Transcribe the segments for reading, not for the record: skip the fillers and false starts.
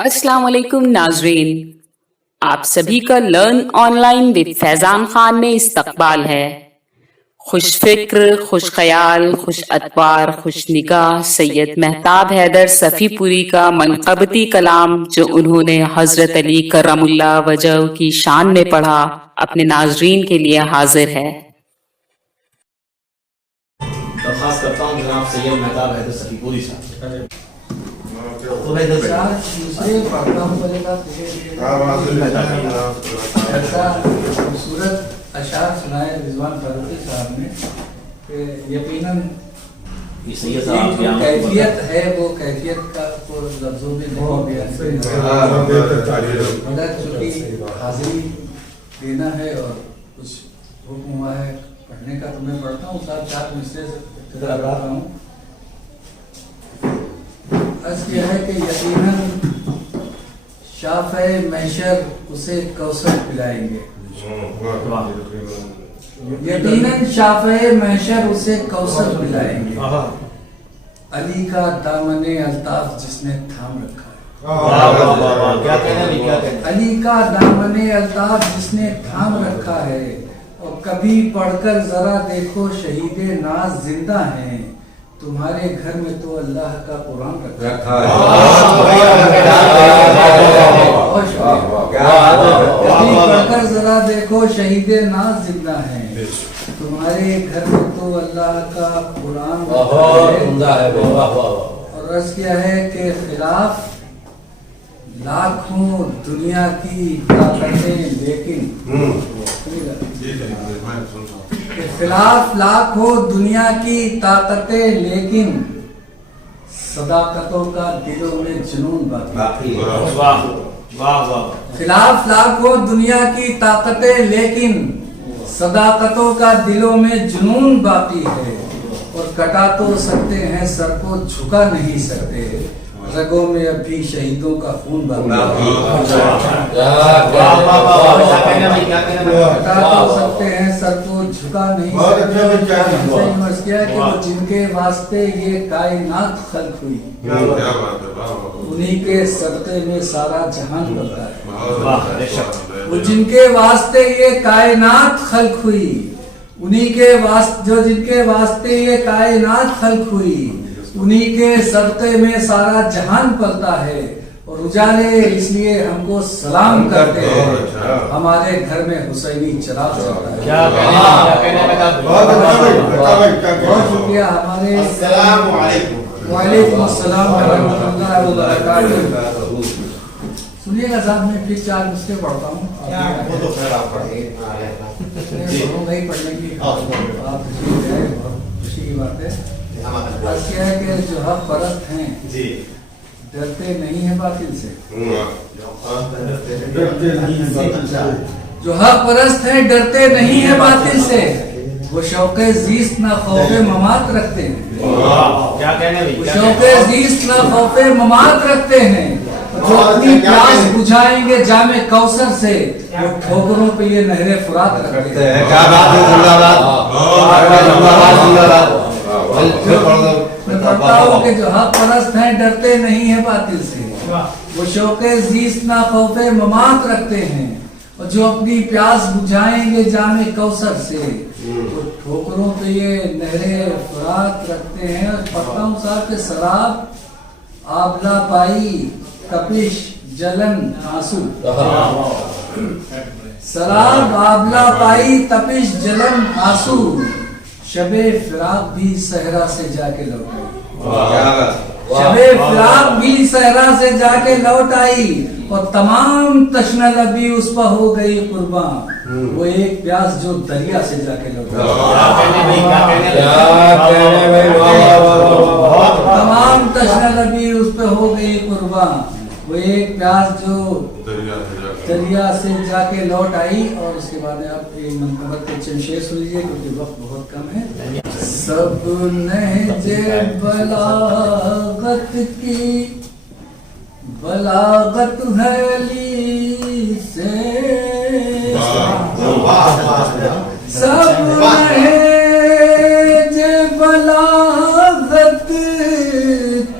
अस्सलाम वालेकुम नाजरीन, आप सभी का learn online with Faizan Khan में इस्तकबाल है। खुश फिक्र, खुश ख्याल, खुश अतवार, खुश निगाह सैयद महताब हैदर सफ़ीपुरी का मनक़बती कलाम जो उन्होंने हज़रत अली करमुल्लाह वजह की शान में पढ़ा, अपने नाजरीन के लिए हाजिर है। दरख्वास्त करता हूँ जनाब सैयद महताब हैदर सफ़ीपुरी साहब। ऐसा खूबसूरत अशार सुनाए रिजवान फारूकी साहब ने कि यकीनन कैफियत है, वो कैफियत का को लफ्जों में नहीं बयान मगर चूँकि हाजिरी देना है और कुछ हुक्म हुआ है पढ़ने का, तो मैं पढ़ता हूँ। साहब 4 मिसरे से इब्तिदा कर रहा हूँ। अर्ज़ यह है कि यकीनन शाफ़े महशर उसे कौसर पिलाएंगे, यकीनन शाफ़े महशर उसे कौसर पिलाएंगे। अली का दामने अल्ताफ जिसने थाम रखा है, अली का दामने अल्ताफ जिसने थाम रखा है। और कभी पढ़कर जरा देखो शहीदे नाज जिंदा हैं, तुम्हारे घर में तो अल्लाह का कुरान रखा है। कभी पढ़कर जरा देखो शहीदे नाज जिंदा हैं, तुम्हारे घर में तो अल्लाह का कुरान रखा है। और अर्ज़ किया है कि खिलाफ लाखों दुनिया की ताकतें लेकिन खिलाफ लाखों दुनिया की ताकतें लेकिन सदाकतों का दिलों में जुनून बाकी। खिलाफ लाखों दुनिया की ताकतें लेकिन सदाकतों का दिलों में जुनून बाकी है। और कटा तो सकते हैं सर को झुका नहीं सकते, रगों में अब भी शहीदों का खून बाकी। कटा तो सकते हैं सर को झुका नहीं सकते, कि वो जिनके वास्ते ये कायनात खल्क हुई, उन्हीं के सदक़े में सारा जहान बनता है। वो जिनके वास्ते ये कायनात खल्क हुई, उन्हीं के वास्ते जो जिनके वास्ते ये कायनात खल्क हुई, उन्हीं के सदक़े में सारा जहान पलता है। और उजाले इसलिए हमको सलाम करते हैं, हमारे घर में हुसैनी चिराग जलता है। बहुत शुक्रिया। हमारे वालेकुम अस्सलाम रहमतुल्लाहि व बरकातहू। सुनिएगा साहब, मैं फिर 4 मिसरे पढ़ता हूँ। नहीं पढ़ने की आप खुशी की बात है। क्या है कि जो हक परस्त हैं डरते नहीं है बातिल से, जो हक परस्त हैं डरते नहीं है बातिल से, वो शौक़े ज़ीस्त ना खौफ़े ममात रखते हैं। वो शौक़े ज़ीस्त ना खौफ़े ममात रखते हैं, जो अपनी प्यास बुझाएंगे जामे कौसर से, वो ठोकरों पे ये नहरे फुरात रखते हैं। कि जो हक परस्त हैं डरते नहीं है बातिल से, वो शौक़े ज़ीस्त ना खौफ़े ममात रखते हैं, और जो अपनी प्यास बुझाएंगे जामे कौसर से, वो ठोकरों पे ये नहरे फुरात रखते हैं। और पढ़ता हूँ साहब के शराब आबला पाई तपिश जलन आंसू, शराब आबला पाई तपिश जलन आंसू, शबे फिराक भी सहरा से जाके लौट आई, शबे फिराक भी सहरा से जाके लौट आई। और तमाम तश्ना लबी उस पर हो गई कुर्बान, वो एक प्यास जो दरिया से जाके लौट आई। तमाम तश्ना लबी उस पर हो गई कुर्बान, वो एक प्यास जो दरिया से जाके लौट आई। और उसके बाद आप मनक़बत के चंद शेर सुन लीजिए क्योंकि वक्त बहुत कम है। सब नहजे बलागत की बलागत है अली से, सब नहजे बलागत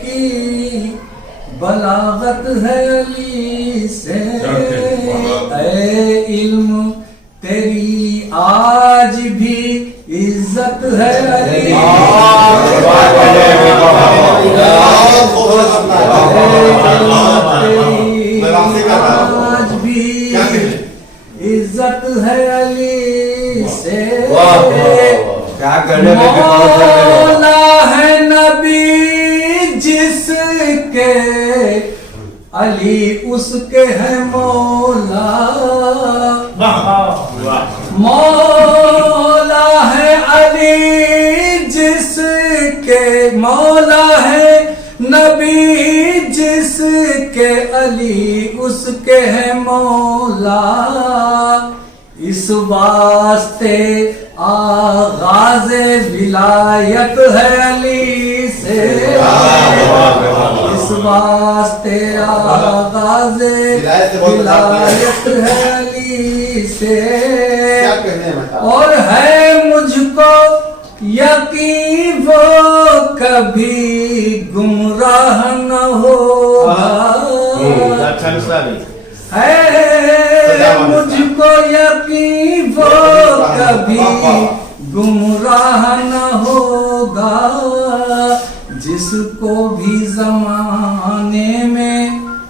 की बलागत طہارت ہے علی سے، اے علم تیری آج بھی عزت ہے علی، آج بھی عزت ہے علی سے، مولا ہے نبی جس کے علی اس کے ہے مولا، مولا ہے علی جس کے، مولا ہے نبی جس کے علی اس کے ہے مولا، اس واسطے آغاز ولایت ہے علی سے، اس واسطے آغاز ولایت ہے علی سے، اور ہے مجھ کو یقین وہ کبھی گمراہ نہ ہوگا، ہے مجھ کو یقین وہ کبھی گمراہ نہ ہوگا، جس کو بھی زمانے میں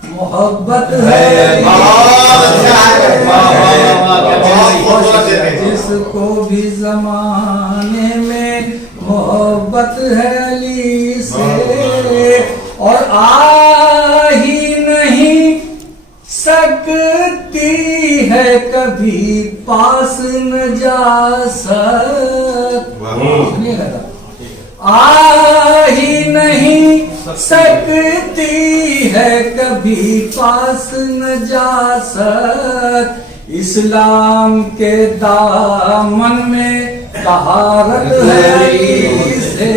محبت ہے، جس کو بھی زمانے میں محبت ہے علی سے، اور آ ہی نہیں سکتی ہے کبھی پاس نجاست، آ ہی نہیں سکتی ہے کبھی پاس نجاست، اسلام کے دامن میں طہارت ہے علی سے،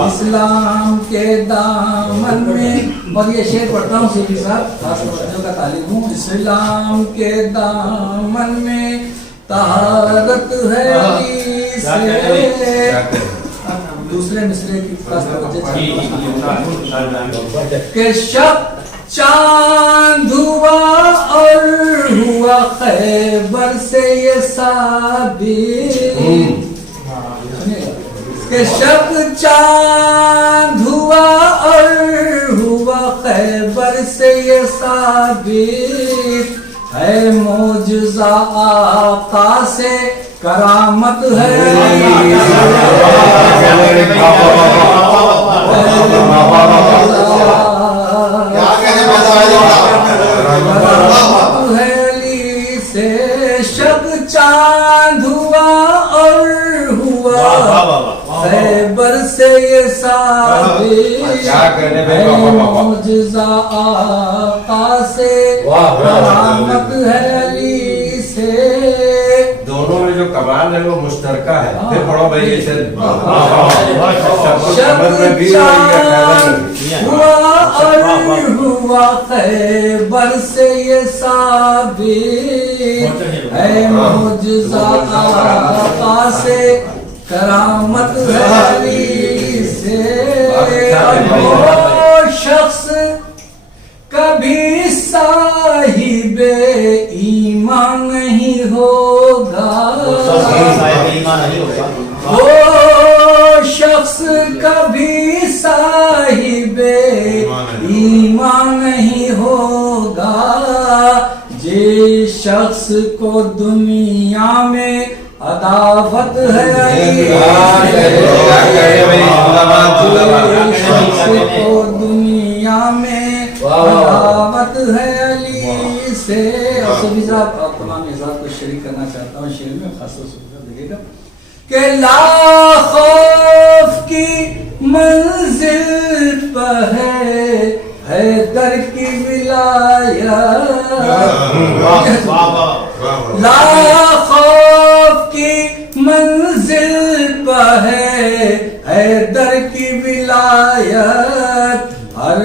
اسلام کے دامن میں، اور یہ شعر پڑھتا ہوں سیدھی صاحب، خاص توجہ کا طالب ہوں، اسلام کے دامن میں طہارت ہے علی سے، دوسرے مصرے کی خاص توجہ کہ شب چاند ہوا اور ہوا خیبر سے یہ ثابت، کہ شب چاند ہوا اور ہوا خیبر سے یہ ثابت، ہے معجزہ آقا سے کرامت ہے، علی سے، شب چاند ہوا اور ہوا خیبر سے یہ ثابت، ہے معجزہ آقا سے کرامت ہے علی سے، دونوں میں جو کمال ہے وہ مشترکہ ہے، پھر پڑھو بھائی اسے، شب چاند ہوا اور ہوا خیبر سے یہ ثابت، ہے معجزہ آقا سے کرامت ہے علی سے، وہ شخص کبھی صاحب ایمان نہیں ہوگا، وہ شخص کبھی صاحب ایمان نہیں ہوگا، جس شخص کو دنیا میں عداوت ہے، شخص کو دنیا میں عداوت ہے علی سے، اور سبھی صاحب آپ تمام اعزاز کو شریک کرنا چاہتا ہوں شعر میں، خاص طور سے دیکھیے گا کہ لا خوف کی منزل پر ہے حیدر کی ولایت، لا خوف کی منزل پر ہے حیدر کی ولایت، ہر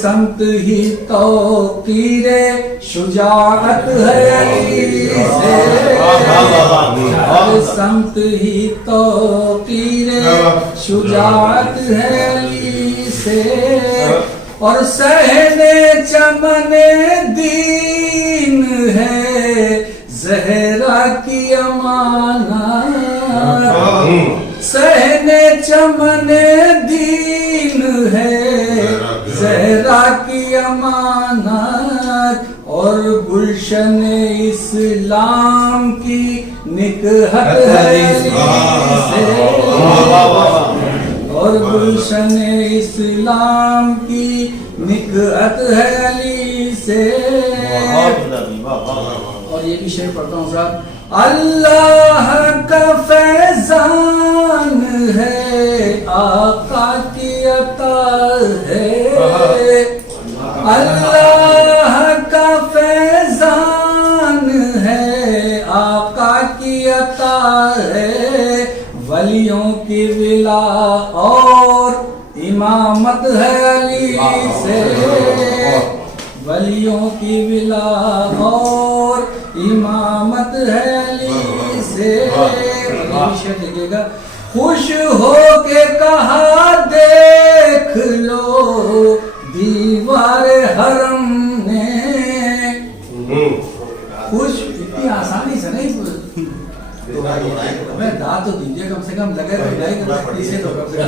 سمت ہی توقیر شجاعت ہے علی سے، ہر سمت ہی توقیر شجاعت ہے علی से और सहने चमने दीन है जहरा की अमानत, सहने चमने दीन है जहरा की अमानत और गुलशन इस्लाम की निकहत है अली से और गुलशन इस्लाम की निकहत है अली से। और ये भी शेर पढ़ता हूँ साहब। अल्लाह का फैजान है आका की अता है, अल्लाह का फैजान है आका की अता है, वलियों की विला और इमामत है अली से, वलियों की विला और इमामत है अली से। देखिएगा, खुश हो के कहा देख लो दीवार हरम ने, खुश इतनी आसानी से नहीं तो हमें दा तो दीजिए, कम से कम लगे तो इसे तो कम से कम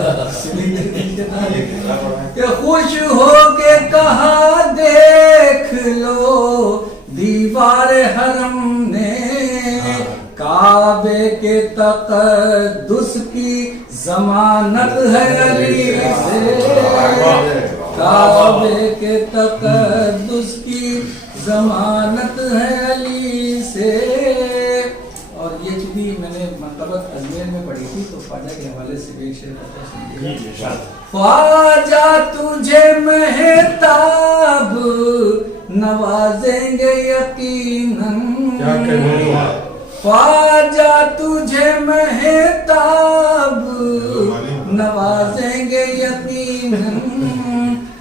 खुश हो के कहा देख लो दीवार हरम ने, काबे के तक़द्दुस की जमानत है अली से, काबे के तक़द्दुस की जमानत है अली से। और ये चूंकि मैंने मरतबत अजमेर में पढ़ी थी तो ख्वाजा के हवाले से भी शेर पढ़ता सुनिए। ख्वाजा तुझे महताब नवाजेंगे यकीनन, ख्वाजा तुझे महताब नवाजेंगे यकीनन,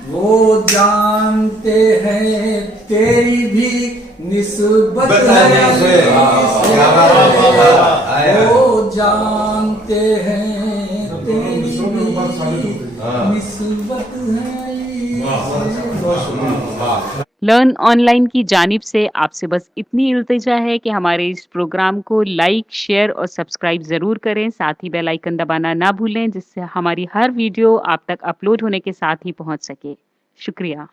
वो जानते हैं तेरी भी निस्बत है अली से, वो जानते हैं तेरी भी निस्बत है अली से। लर्न ऑनलाइन की जानिब से आपसे बस इतनी इल्तिजा है कि हमारे इस प्रोग्राम को लाइक, शेयर और सब्सक्राइब ज़रूर करें। साथ ही बेल आइकन दबाना ना भूलें जिससे हमारी हर वीडियो आप तक अपलोड होने के साथ ही पहुंच सके। शुक्रिया।